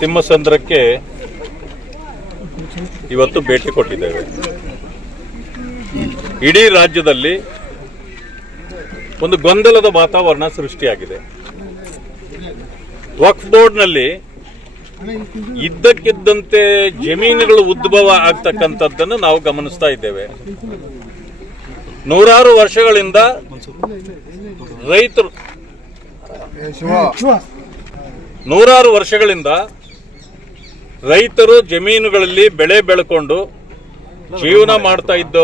ತಿಮ್ಮಸಂದ್ರಕ್ಕೆ ಇವತ್ತು ಭೇಟಿ ಕೊಟ್ಟಿದ್ದೇವೆ. ಇಡೀ ರಾಜ್ಯದಲ್ಲಿ ಒಂದು ಗೊಂದಲದ ವಾತಾವರಣ ಸೃಷ್ಟಿಯಾಗಿದೆ. ವಕ್ಫ್ ಬೋರ್ಡ್ನಲ್ಲಿ ಇದ್ದಕ್ಕಿದ್ದಂತೆ ಜಮೀನುಗಳು ಉದ್ಭವ ಆಗ್ತಕ್ಕಂಥದ್ದನ್ನು ನಾವು ಗಮನಿಸ್ತಾ ಇದ್ದೇವೆ. ನೂರಾರು ವರ್ಷಗಳಿಂದ ರೈತರು ನೂರಾರು ವರ್ಷಗಳಿಂದ ರೈತರು ಜಮೀನುಗಳಲ್ಲಿ ಬೆಳೆ ಬೆಳ್ಕೊಂಡು ಜೀವನ ಮಾಡ್ತಾ ಇದ್ದ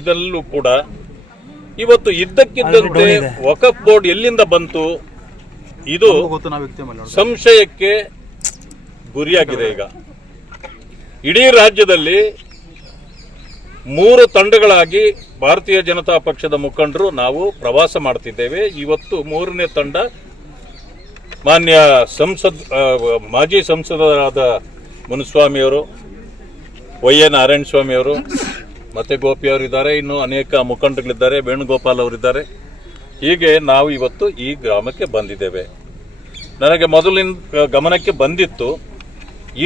ಇದಲ್ಲೂ ಕೂಡ ಇವತ್ತು ಇದ್ದಕ್ಕಿದ್ದಂತೆ ವಕಫ್ ಬೋರ್ಡ್ ಎಲ್ಲಿಂದ ಬಂತು? ಇದು ಸಂಶಯಕ್ಕೆ ಗುರಿಯಾಗಿದೆ ಈಗ. ಇಡೀ ರಾಜ್ಯದಲ್ಲಿ ಮೂರು ತಂಡಗಳಾಗಿ ಭಾರತೀಯ ಜನತಾ ಪಕ್ಷದ ಮುಖಂಡರು ನಾವು ಪ್ರವಾಸ ಮಾಡ್ತಿದ್ದೇವೆ. ಇವತ್ತು ಮೂರನೇ ತಂಡ ಮಾನ್ಯ ಸಂಸದ್ ಮಾಜಿ ಸಂಸದರಾದ ಮುನಿಸ್ವಾಮಿಯವರು ವೈ ಎ ನಾರಾಯಣ ಸ್ವಾಮಿಯವರು ಮತ್ತೆ ಗೋಪಿಯವರಿದ್ದಾರೆ ಇನ್ನು ಅನೇಕ ಮುಖಂಡಗಳಿದ್ದಾರೆ ವೇಣುಗೋಪಾಲ್ ಅವರಿದ್ದಾರೆ ಹೀಗೆ ನಾವು ಇವತ್ತು ಈ ಗ್ರಾಮಕ್ಕೆ ಬಂದಿದ್ದೇವೆ. ನನಗೆ ಮೊದಲಿನ ಗಮನಕ್ಕೆ ಬಂದಿತ್ತು.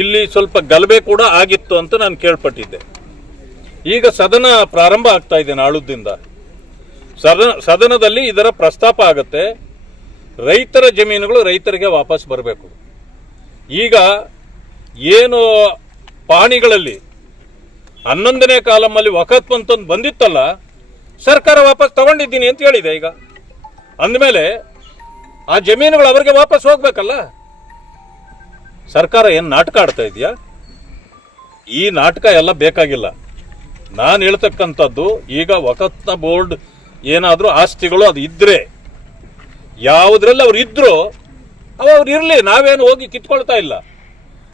ಇಲ್ಲಿ ಸ್ವಲ್ಪ ಗಲಭೆ ಕೂಡ ಆಗಿತ್ತು ಅಂತ ನಾನು ಕೇಳ್ಪಟ್ಟಿದ್ದೆ. ಈಗ ಸದನ ಪ್ರಾರಂಭ ಆಗ್ತಾ ಇದೆ ನಾಳುದ್ದಿಂದ. ಸದನ, ಸದನದಲ್ಲಿ ಇದರ ಪ್ರಸ್ತಾಪ ಆಗತ್ತೆ. ರೈತರ ಜಮೀನುಗಳು ರೈತರಿಗೆ ವಾಪಸ್ ಬರಬೇಕು. ಈಗ ಏನು ಪಾಣಿಗಳಲ್ಲಿ ಹನ್ನೊಂದನೇ ಕಾಲಮಲ್ಲಿ ವಕತ್ ಅಂತಂದು ಬಂದಿತ್ತಲ್ಲ, ಸರ್ಕಾರ ವಾಪಸ್ ತಗೊಂಡಿದ್ದೀನಿ ಅಂತ ಹೇಳಿದೆ ಈಗ. ಅಂದಮೇಲೆ ಆ ಜಮೀನುಗಳು ಅವರಿಗೆ ವಾಪಸ್ ಹೋಗ್ಬೇಕಲ್ಲ? ಸರ್ಕಾರ ಏನು ನಾಟಕ ಆಡ್ತಾ ಇದೆಯಾ? ಈ ನಾಟಕ ಎಲ್ಲ ಬೇಕಾಗಿಲ್ಲ. ನಾನು ಹೇಳ್ತಕ್ಕಂಥದ್ದು ಈಗ ವಕತ್ನ ಬೋರ್ಡ್ ಏನಾದರೂ ಆಸ್ತಿಗಳು ಅದು ಇದ್ರೆ ಯಾವುದ್ರಲ್ಲಿ ಅವ್ರು ಇದ್ರು ಅವು ಅವ್ರು ಇರಲಿ, ನಾವೇನು ಹೋಗಿ ಕಿತ್ಕೊಳ್ತಾ ಇಲ್ಲ.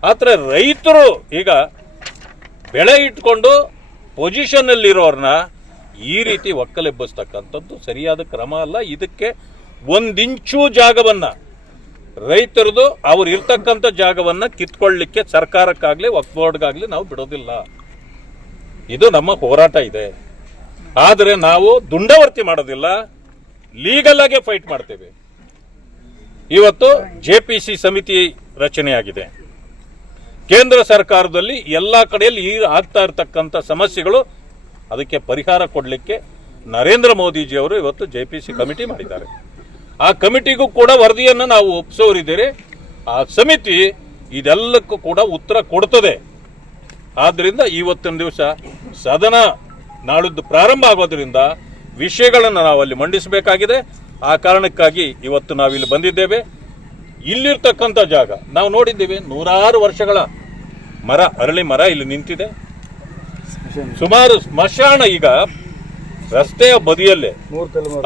ಆದರೆ ರೈತರು ಈಗ ಬೆಳೆ ಇಟ್ಕೊಂಡು ಪೊಸಿಷನ್ನಲ್ಲಿರೋರ್ನ ಈ ರೀತಿ ಒಕ್ಕಲೆಬ್ಬಿಸ್ತಕ್ಕಂಥದ್ದು ಸರಿಯಾದ ಕ್ರಮ ಅಲ್ಲ. ಇದಕ್ಕೆ ಒಂದಿಂಚು ಜಾಗವನ್ನ ರೈತರದು, ಅವ್ರು ಇರ್ತಕ್ಕಂಥ ಜಾಗವನ್ನ ಕಿತ್ಕೊಳ್ಳಿಕ್ಕೆ ಸರ್ಕಾರಕ್ಕಾಗ್ಲಿ ವಕ್ಫ್ ನಾವು ಬಿಡೋದಿಲ್ಲ. ಇದು ನಮ್ಮ ಹೋರಾಟ ಇದೆ. ಆದರೆ ನಾವು ದುಂಡವರ್ತಿ ಮಾಡೋದಿಲ್ಲ. ಲೀಗಲ್ ಆಗೇ ಫೈಟ್ ಮಾಡ್ತೇವೆ. ಇವತ್ತು ಜೆ ಪಿ ಸಿ ಸಮಿತಿ ರಚನೆಯಾಗಿದೆ. ಕೇಂದ್ರ ಸರ್ಕಾರದಲ್ಲಿ ಎಲ್ಲ ಕಡೆಯಲ್ಲಿ ಈ ಆಗ್ತಾ ಇರತಕ್ಕಂಥ ಸಮಸ್ಯೆಗಳು ಅದಕ್ಕೆ ಪರಿಹಾರ ಕೊಡಲಿಕ್ಕೆ ನರೇಂದ್ರ ಮೋದಿಜಿ ಅವರು ಇವತ್ತು ಜೆ ಪಿ ಸಿ ಕಮಿಟಿ ಮಾಡಿದ್ದಾರೆ. ಆ ಕಮಿಟಿಗೂ ಕೂಡ ವರದಿಯನ್ನು ನಾವು ಒಪ್ಪಿಸೋರಿದ್ದೀರಿ ಆ ಸಮಿತಿ ಇದೆಲ್ಲಕ್ಕೂ ಕೂಡ ಉತ್ತರ ಕೊಡ್ತದೆ. ಆದ್ದರಿಂದ ಇವತ್ತಿನ ದಿವಸ ಸದನ ನಾಳಿದ್ದು ಪ್ರಾರಂಭ ಆಗೋದ್ರಿಂದ ವಿಷಯಗಳನ್ನು ನಾವು ಅಲ್ಲಿ ಮಂಡಿಸಬೇಕಾಗಿದೆ. ಆ ಕಾರಣಕ್ಕಾಗಿ ಇವತ್ತು ನಾವಿಲ್ಲಿ ಬಂದಿದ್ದೇವೆ. ಇಲ್ಲಿರ್ತಕ್ಕಂಥ ಜಾಗ ನಾವು ನೋಡಿದ್ದೇವೆ ನೂರಾರು ವರ್ಷಗಳ ಮರ ಅರಳಿ ಮರ ಇಲ್ಲಿ ನಿಂತಿದೆ. ಸುಮಾರು ಸ್ಮಶಾನ ಈಗ ರಸ್ತೆಯ ಬದಿಯಲ್ಲೇ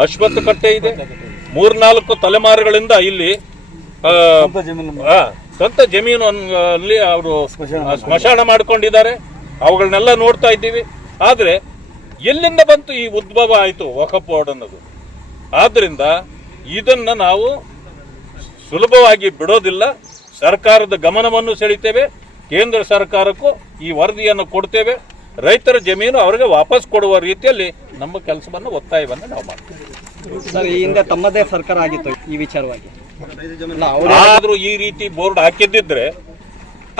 ಅಶ್ವತ್ಥ ಕಟ್ಟೆ ಇದೆ. ಮೂರ್ನಾಲ್ಕು ತಲೆಮಾರುಗಳಿಂದ ಇಲ್ಲಿ ಸ್ವಂತ ಜಮೀನು ಅಲ್ಲಿ ಅವರು ಸ್ಮಶಾನ ಮಾಡ್ಕೊಂಡಿದ್ದಾರೆ. ಅವುಗಳನ್ನೆಲ್ಲ ನೋಡ್ತಾ ಇದ್ದೀವಿ. ಆದ್ರೆ ಎಲ್ಲಿಂದ ಬಂತು ಈ ಉದ್ಭವ ಆಯಿತು ವಕಫ್ ಬೋರ್ಡ್ ಅನ್ನೋದು? ಆದ್ದರಿಂದ ಇದನ್ನು ನಾವು ಸುಲಭವಾಗಿ ಬಿಡೋದಿಲ್ಲ. ಸರ್ಕಾರದ ಗಮನವನ್ನು ಸೆಳಿತೇವೆ. ಕೇಂದ್ರ ಸರ್ಕಾರಕ್ಕೂ ಈ ವರದಿಯನ್ನು ಕೊಡ್ತೇವೆ. ರೈತರ ಜಮೀನು ಅವರಿಗೆ ವಾಪಸ್ ಕೊಡುವ ರೀತಿಯಲ್ಲಿ ನಮ್ಮ ಕೆಲಸವನ್ನು ಒತ್ತಾಯವನ್ನು ನಾವು ಮಾಡ್ತೇವೆ. ಸರ್ ಈ ಹಿಂದೆ ತಮ್ಮದೇ ಸರ್ಕಾರ ಆಗಿತ್ತು ಈ ವಿಚಾರವಾಗಿ. ಆದ್ರೂ ಈ ರೀತಿ ಬೋರ್ಡ್ ಹಾಕಿದ್ದಿದ್ರೆ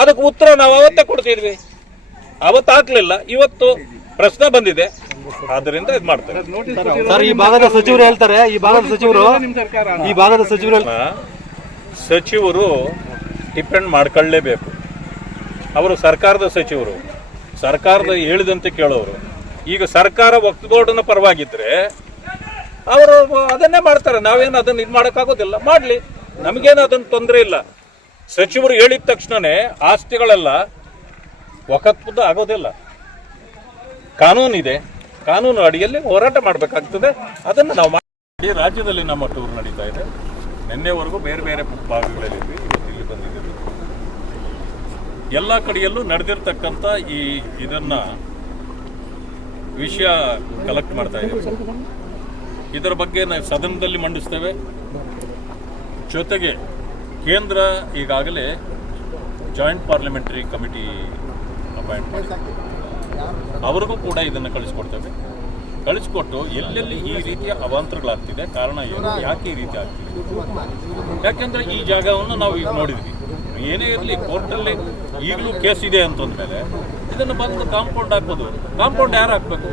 ಅದಕ್ಕೆ ಉತ್ತರ ನಾವು ಅವತ್ತೇ ಕೊಡ್ತಿದ್ವಿ. ಅವತ್ತು ಹಾಕಲಿಲ್ಲ. ಇವತ್ತು ಪ್ರಶ್ನೆ ಬಂದಿದೆ. ಆದ್ರಿಂದ ಇದು ಮಾಡ್ತಾರೆ. ಸರ್ ಈ ಭಾಗದ ಸಚಿವರು ಹೇಳ್ತಾರೆ ಈ ಭಾಗದ ಸಚಿವರು ಈ ಭಾಗದ ಸಚಿವರು ಸಚಿವರು ಡಿಪೆಂಡ್ ಮಾಡ್ಕೊಳ್ಳೇಬೇಕು. ಅವರು ಸರ್ಕಾರದ ಸಚಿವರು. ಸರ್ಕಾರದ ಹೇಳಿದಂತೆ ಕೇಳೋರು. ಈಗ ಸರ್ಕಾರ ಬೋರ್ಡ್ನ ಪರವಾಗಿದ್ರೆ ಅವರು ಅದನ್ನೇ ಮಾಡ್ತಾರೆ. ನಾವೇನು ಅದನ್ನ ಇದು ಮಾಡೋಕ್ಕಾಗೋದಿಲ್ಲ. ಮಾಡಲಿ. ನಮಗೇನು ಅದನ್ನ ತೊಂದರೆ ಇಲ್ಲ. ಸಚಿವರು ಹೇಳಿದ ತಕ್ಷಣನೇ ಆಸ್ತಿಗಳೆಲ್ಲ ವಕತ್ಪದ ಆಗೋದಿಲ್ಲ. ಕಾನೂನಿದೆ. ಕಾನೂನು ಅಡಿಯಲ್ಲಿ ಹೋರಾಟ ಮಾಡಬೇಕಾಗ್ತದೆ. ಅದನ್ನು ನಾವು ಮಾಡಿ ರಾಜ್ಯದಲ್ಲಿ ನಮ್ಮ ಟೂರ್ ನಡೀತಾ ಇದೆ. ನಿನ್ನೆವರೆಗೂ ಬೇರೆ ಬೇರೆ ಭಾಗಗಳಲ್ಲಿದ್ವಿ ಇಲ್ಲಿ ಬಂದಿದ್ದೀವಿ. ಎಲ್ಲ ಕಡೆಯಲ್ಲೂ ನಡೆದಿರ್ತಕ್ಕಂಥ ಈ ಇದನ್ನು ವಿಷಯ ಕಲೆಕ್ಟ್ ಮಾಡ್ತಾ ಇದ್ದೀವಿ ಇದರ ಬಗ್ಗೆ ನಾವು ಸದನದಲ್ಲಿ ಮಂಡಿಸ್ತೇವೆ. ಜೊತೆಗೆ ಕೇಂದ್ರ ಈಗಾಗಲೇ ಜಾಯಿಂಟ್ ಪಾರ್ಲಿಮೆಂಟರಿ ಕಮಿಟಿ ಅಪಾಯಿಂಟ್ ಮಾಡಿ ಅವ್ರಿಗೂ ಕೂಡ ಇದನ್ನು ಕಳಿಸ್ಕೊಡ್ತೇವೆ. ಕಳಿಸ್ಕೊಟ್ಟು ಎಲ್ಲೆಲ್ಲಿ ಈ ರೀತಿಯ ಅವಾಂತರಗಳಾಗ್ತಿದೆ ಕಾರಣ ಏನು, ಯಾಕೆ ಈ ರೀತಿ ಆಗ್ತಿದೆ? ಯಾಕೆಂದ್ರೆ ಈ ಜಾಗವನ್ನು ನಾವು ಈಗ ನೋಡಿದ್ವಿ. ಏನೇ ಇರಲಿ, ಕೋರ್ಟಲ್ಲಿ ಈಗಲೂ ಕೇಸ್ ಇದೆ ಅಂತಂದ್ಮೇಲೆ ಇದನ್ನು ಬಂದು ಕಾಂಪೌಂಡ್ ಹಾಕೋದು. ಕಾಂಪೌಂಡ್ ಯಾರು ಹಾಕ್ಬೇಕು?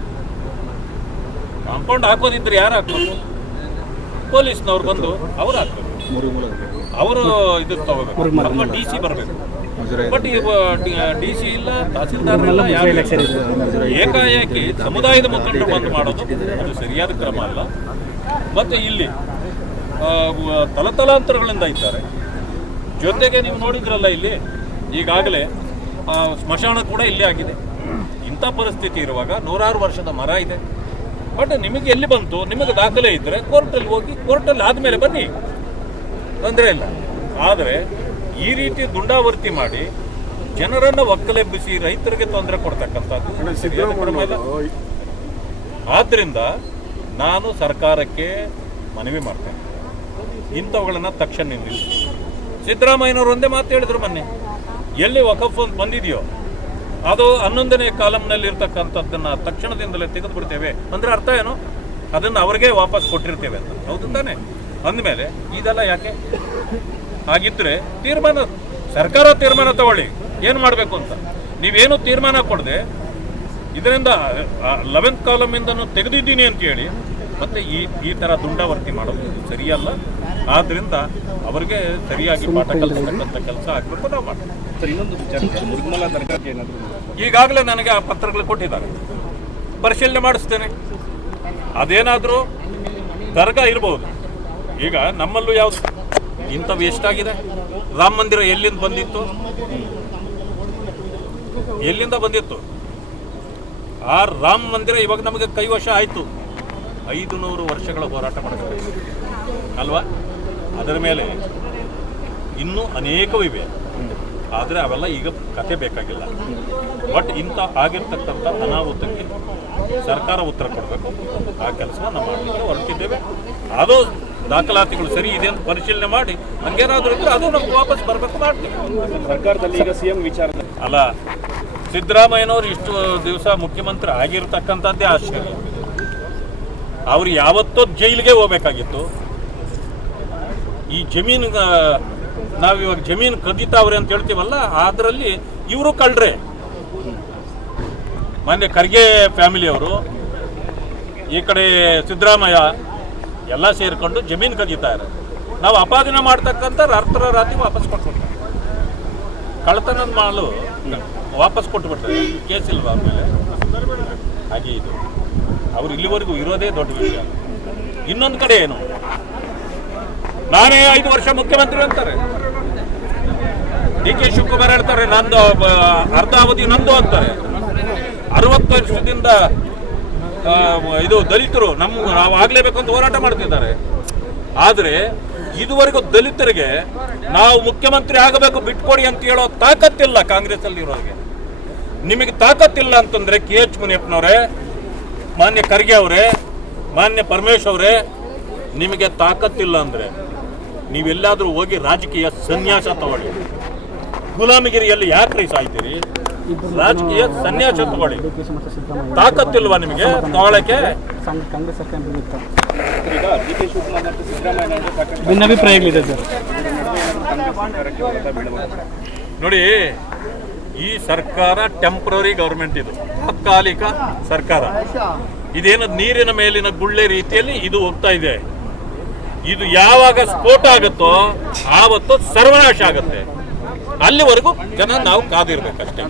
ಕಾಂಪೌಂಡ್ ಹಾಕೋದಿದ್ರೆ ಯಾರು ಹಾಕ್ಬೇಕು? ಪೊಲೀಸ್ನವ್ರು ಬಂದು ಅವ್ರು ಹಾಕ್ಬೇಕು. ಅವರು ಇದು ತಗೋಬೇಕು. ನಮ್ಮ ಡಿ ಸಿ ಬರಬೇಕು. ಬಟ್ ಡಿ ಸಿ ಇಲ್ಲ ತಹಸೀಲ್ದಾರ್ ಇಲ್ಲ ಯಾರು ಇಲ್ಲ. ಏಕಾಏಕಿ ಸಮುದಾಯದ ಮುಖಂಡರು ಬಂದು ಮಾಡೋದು ಅದು ಸರಿಯಾದ ಕ್ರಮ ಅಲ್ಲ. ಮತ್ತು ಇಲ್ಲಿ ತಲತಲಾಂತರಗಳಿಂದ ಇದ್ದಾರೆ. ಜೊತೆಗೆ ನೀವು ನೋಡಿದ್ರಲ್ಲ ಇಲ್ಲಿ ಈಗಾಗಲೇ ಸ್ಮಶಾನ ಕೂಡ ಇಲ್ಲೇ ಆಗಿದೆ. ಇಂಥ ಪರಿಸ್ಥಿತಿ ಇರುವಾಗ ನೂರಾರು ವರ್ಷದ ಮರ ಇದೆ. ಬಟ್ ನಿಮಗೆ ಎಲ್ಲಿ ಬಂತು? ನಿಮಗೆ ದಾಖಲೆ ಇದ್ದರೆ ಕೋರ್ಟಲ್ಲಿ ಹೋಗಿ ಕೋರ್ಟಲ್ಲಿ ಆದಮೇಲೆ ಬನ್ನಿ. ತೊಂದರೆ ಇಲ್ಲ. ಆದರೆ ಈ ರೀತಿ ದುಂಡಾವರ್ತಿ ಮಾಡಿ ಜನರನ್ನು ಒಕ್ಕಲೆಬ್ಬಿಸಿ ರೈತರಿಗೆ ತೊಂದರೆ ಕೊಡ್ತಕ್ಕಂಥದ್ದು. ಆದ್ರಿಂದ ಆದ್ದರಿಂದ ನಾನು ಸರ್ಕಾರಕ್ಕೆ ಮನವಿ ಮಾಡ್ತೇನೆ. ಇಂಥವುಗಳನ್ನ ತಕ್ಷಣ ನಿಂದಿಸಿ ಸಿದ್ದರಾಮಯ್ಯನವರು ಒಂದೇ ಮಾತು ಹೇಳಿದ್ರು ಮೊನ್ನೆ. ಎಲ್ಲಿ ವಕಫ್ ಅಂತ ಬಂದಿದೆಯೋ ಅದು ಹನ್ನೊಂದನೇ ಕಾಲಂನಲ್ಲಿ ಇರ್ತಕ್ಕಂಥದ್ದನ್ನ ತಕ್ಷಣದಿಂದಲೇ ತೆಗೆದು ಬಿಡ್ತೇವೆ ಅಂದ್ರೆ ಅರ್ಥ ಏನು? ಅದನ್ನು ಅವ್ರಿಗೆ ವಾಪಸ್ ಕೊಟ್ಟಿರ್ತೇವೆ ಅಂತ. ಹೌದು ತಾನೆ? ಅಂದಮೇಲೆ ಇದೆಲ್ಲ ಯಾಕೆ? ಹಾಗಿದ್ರೆ ತೀರ್ಮಾನ ಸರ್ಕಾರ ತೀರ್ಮಾನ ತಗೊಳ್ಳಿ. ಏನು ಮಾಡಬೇಕು ಅಂತ? ನೀವೇನು ತೀರ್ಮಾನ ಕೊಡದೆ ಇದರಿಂದ ಲೆವೆಂತ್ ಕಾಲಮಿಂದನೂ ತೆಗೆದಿದ್ದೀನಿ ಅಂತ ಹೇಳಿ ಮತ್ತೆ ಈ ಈ ಥರ ದುಂಡಾವರ್ತಿ ಮಾಡೋದು ಇದು ಸರಿಯಲ್ಲ. ಆದ್ರಿಂದ ಅವರಿಗೆ ಸರಿಯಾಗಿ ಪಾಠ ಕಲಿಸ್ತಕ್ಕಂಥ ಕೆಲಸ ಆಗಬೇಕು ನಾವು ಮಾಡ್ತೀವಿ. ಈಗಾಗಲೇ ನನಗೆ ಆ ಪತ್ರಗಳು ಕೊಟ್ಟಿದ್ದಾರೆ. ಪರಿಶೀಲನೆ ಮಾಡಿಸ್ತೇನೆ. ಅದೇನಾದರೂ ದರ್ಗಾ ಇರ್ಬೋದು. ಈಗ ನಮ್ಮಲ್ಲೂ ಯಾವುದು ಇಂಥವು ಎಷ್ಟಾಗಿದೆ? ರಾಮ ಮಂದಿರ ಎಲ್ಲಿಂದ ಬಂದಿತ್ತು? ಎಲ್ಲಿಂದ ಬಂದಿತ್ತು? ಆ ರಾಮ ಮಂದಿರ ಇವಾಗ ನಮಗೆ ಕೈವಶ ಆಯಿತು. ಐದು ನೂರು ವರ್ಷಗಳ ಹೋರಾಟ ಮಾಡಬೇಕು ಅಲ್ವಾ? ಅದರ ಮೇಲೆ ಇನ್ನೂ ಅನೇಕವಿವೆ ಆದರೆ ಅವೆಲ್ಲ ಈಗ ಕತೆ ಬೇಕಾಗಿಲ್ಲ. ಬಟ್ ಇಂಥ ಆಗಿರ್ತಕ್ಕಂಥ ಅನಾಹುತಕ್ಕೆ ಸರ್ಕಾರ ಉತ್ತರ ಕೊಡಬೇಕು. ಆ ಕೆಲಸವನ್ನು ಮಾಡಲಿಕ್ಕೆ ಹೊರಟಿದ್ದೇವೆ. ಅದು ದಾಖಲಾತಿಗಳು ಸರಿ ಇದೆ ಅಂತ ಪರಿಶೀಲನೆ ಮಾಡಿ ಹಂಗೇನಾದ್ರೂ ಇದ್ರೆ ಅದು ನಮ್ಗೆ ವಾಪಸ್ ಬರಬೇಕು ಮಾಡ್ತೀವಿ. ಸರ್ಕಾರದಲ್ಲಿ ಈಗ ಸಿಎಂ ವಿಚಾರ ಅಲ್ಲ ಸಿದ್ದರಾಮಯ್ಯನವರು ಇಷ್ಟು ದಿವಸ ಮುಖ್ಯಮಂತ್ರಿ ಆಗಿರತಕ್ಕಂಥದ್ದೇ ಆಶ್ಚರ್ಯ. ಅವ್ರು ಯಾವತ್ತೋ ಜೈಲಿಗೆ ಹೋಗ್ಬೇಕಾಗಿತ್ತು. ಈ ಜಮೀನು ನಾವು ಇವಾಗ ಜಮೀನು ಕದೀತಾವ್ರೆ ಅಂತ ಹೇಳ್ತೀವಲ್ಲ ಅದರಲ್ಲಿ ಇವರು ಕಳ್ರೆ. ಮೊನ್ನೆ ಖರ್ಗೆ ಫ್ಯಾಮಿಲಿಯವರು ಈ ಕಡೆ ಸಿದ್ದರಾಮಯ್ಯ ಎಲ್ಲ ಸೇರಿಕೊಂಡು ಜಮೀನು ಕದೀತಾರೆ ನಾವು ಅಪಾದನೆ ಮಾಡ್ತಕ್ಕಂಥ ರಾತ್ರ ರಾತ್ರಿ ವಾಪಸ್ ಕೊಟ್ಬಿಡ್ತಾರೆ ಕಳ್ತನದ ಮಾಲು ವಾಪಸ್ ಕೊಟ್ಬಿಟ್ರೆ. ಕೇಸ್ ಇಲ್ವಾ ಆಮೇಲೆ? ಮೇಲೆ ಹಾಗೆ ಇದು. ಅವ್ರು ಇಲ್ಲಿವರೆಗೂ ಇರೋದೇ ದೊಡ್ಡ ವಿಷಯ. ಇನ್ನೊಂದು ಕಡೆ ಏನು? ನಾನೇ ಐದು ವರ್ಷ ಮುಖ್ಯಮಂತ್ರಿ ಅಂತಾರೆ. ಡಿ ಕೆ ಶಿವಕುಮಾರ್ ಹೇಳ್ತಾರೆ, ನಂದು ಬ- ಅರ್ಧ ಅವಧಿ ನಂದು ಅಂತಾರೆ. ಅರವತ್ತು ವರ್ಷದಿಂದ ಇದು ದಲಿತರು ನಮ್ಮ ನಾವು ಆಗ್ಲೇಬೇಕು ಅಂತ ಹೋರಾಟ ಮಾಡ್ತಿದ್ದಾರೆ. ಆದರೆ, ಇದುವರೆಗೂ ದಲಿತರಿಗೆ ನಾವು ಮುಖ್ಯಮಂತ್ರಿ ಆಗಬೇಕು, ಬಿಟ್ಕೊಡಿ ಅಂತ ಹೇಳೋ ತಾಕತ್ತಿಲ್ಲ ಕಾಂಗ್ರೆಸ್ ಅಲ್ಲಿ ಇರೋರಿಗೆ ನಿಮಗೆ ತಾಕತ್ತಿಲ್ಲ ಅಂತಂದ್ರೆ ಕೆ ಎಚ್ ಮುನಿಯಪ್ಪನವರೇ, ಮಾನ್ಯ ಖರ್ಗೆ ಅವರೇ, ಮಾನ್ಯ ಪರಮೇಶ್ ಅವರೇ, ನಿಮಗೆ ತಾಕತ್ತಿಲ್ಲ ಅಂದ್ರೆ ನೀವೆಲ್ಲಾದರೂ ಹೋಗಿ ರಾಜಕೀಯ ಸನ್ಯಾಸ ತಗೊಳ್ಳಿ. ಗುಲಾಮಗಿರಿಯಲ್ಲಿ ರೀ ಸಾಯ್ತೀರಿ? ರಾಜಕೀಯ ಸನ್ಯಾಸ ತಗೊಳ್ಳಿ. ತಾಕತ್ತಿಲ್ವ ನಿಮಗೆ? ತಗೊಳಕ್ಕೆ? ಈಗ ಡಿ ಕೆ ಶಿವಕುಮಾರ್ ಮತ್ತು ಸಿದ್ದರಾಮಯ್ಯ ನಡುವೆ ಸಾಕಷ್ಟು ಭಿನ್ನಾಭಿಪ್ರಾಯಗಳಿದೆ ಸರ್. ಕಾಂಗ್ರೆಸ್ ಸರ್ಕಾರಕ್ಕೆ ಒತ್ತಡ ಬೀಳಬಹುದು ನೋಡಿ ಈ ಸರ್ಕಾರ ಟೆಂಪ್ರರಿ ಗೌರ್ಮೆಂಟ್ ಇದು. ತಾತ್ಕಾಲಿಕ ಸರ್ಕಾರ. ಇದೇನು ನೀರಿನ ಮೇಲಿನ ಗುಳ್ಳೆ ರೀತಿಯಲ್ಲಿ ಇದು ಹೋಗ್ತಾ ಇದೆ. ಇದು ಯಾವಾಗ ಸ್ಫೋಟ ಆಗುತ್ತೋ ಆವತ್ತು ಸರ್ವನಾಶ ಆಗುತ್ತೆ. ಅಲ್ಲಿವರೆಗೂ ಜನ ನಾವು ಕಾದಿರ್ಬೇಕಷ್ಟೇ.